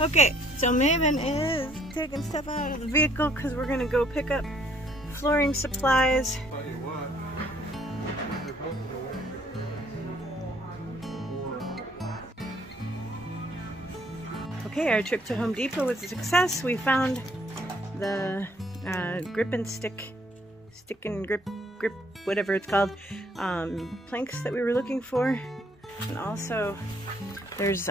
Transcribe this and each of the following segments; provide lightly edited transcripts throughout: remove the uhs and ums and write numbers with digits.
Okay, so Minivan is taking stuff out of the vehicle because we're gonna go pick up flooring supplies. Okay, our trip to Home Depot was a success. We found the grip and stick and grip, whatever it's called, planks that we were looking for. And also there's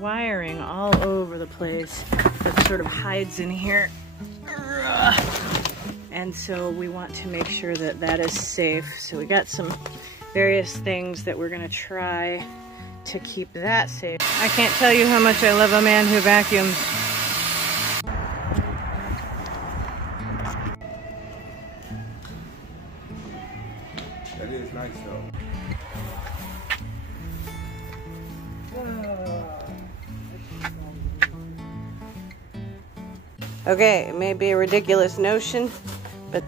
wiring all over the place that sort of hides in here. And so we want to make sure that that is safe. So we got some various things that we're gonna try to keep that safe. I can't tell you how much I love a man who vacuums. That is nice though. Okay, it may be a ridiculous notion, but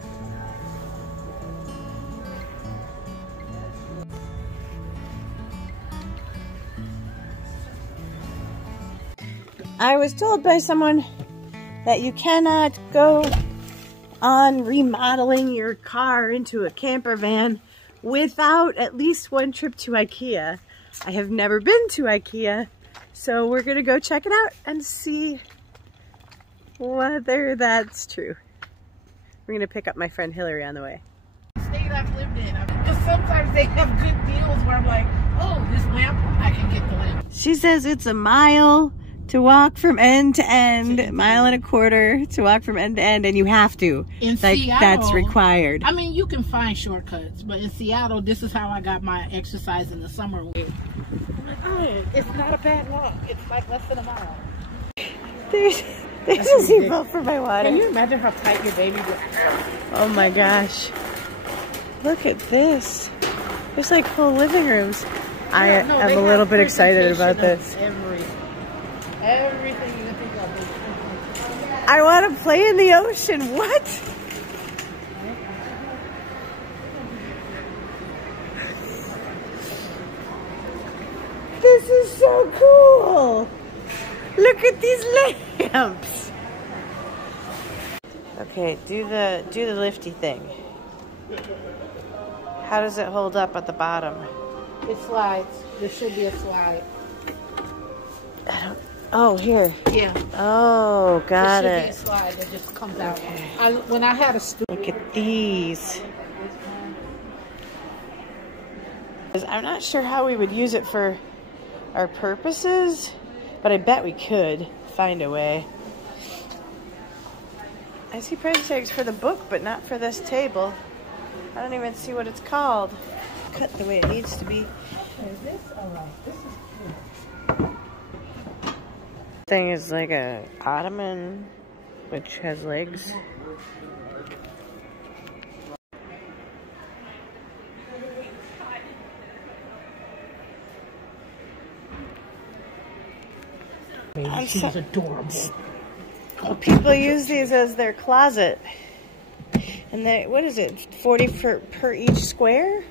I was told by someone that you cannot go on remodeling your car into a camper van without at least one trip to IKEA. I have never been to IKEA, so we're gonna go check it out and see whether that's true. We're gonna pick up my friend Hillary on the way. State I've lived in, because sometimes they have good deals where I'm like, oh, this lamp, I can get the lamp. She says it's a mile to walk from end to end, a mile and a quarter to walk from end to end, and you have to. In like, Seattle, that's required. I mean, you can find shortcuts, but in Seattle, this is how I got my exercise in the summer. I'm like, oh, it's not a bad walk. It's like less than a mile. There's a seatbelt for my water. Can you imagine how tight your baby was? Oh my gosh. Look at this. There's like full living rooms. I am a little bit excited about this. Everything you can think of. I want to play in the ocean. What? This is so cool. Look at these lamps. Okay, do the lifty thing. How does it hold up at the bottom? It slides. There should be a slide. Oh, here. Yeah. Oh, got There should it. be a slide that just comes out. When I had a student. Look at these. I'm not sure how we would use it for our purposes, but I bet we could find a way. I see price tags for the book, but not for this table. I don't even see what it's called. Cut the way it needs to be. Is this alright? This is Thing is like a ottoman, which has legs. She's adorable. Well, people use these as their closet. And they, what is it, 40 per each square?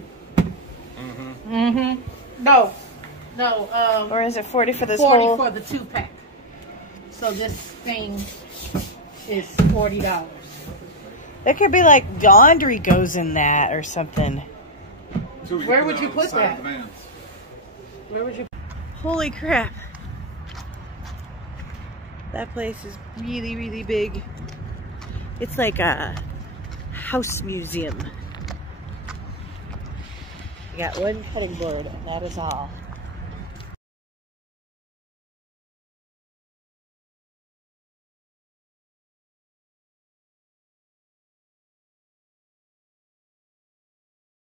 No. Or is it 40 for this 40 whole? for the 2-pack. So this thing is $40. It could be like laundry goes in that or something. Where would you put that? Where would you? Holy crap. That place is really, really big. It's like a house museum. You got one cutting board, and that is all.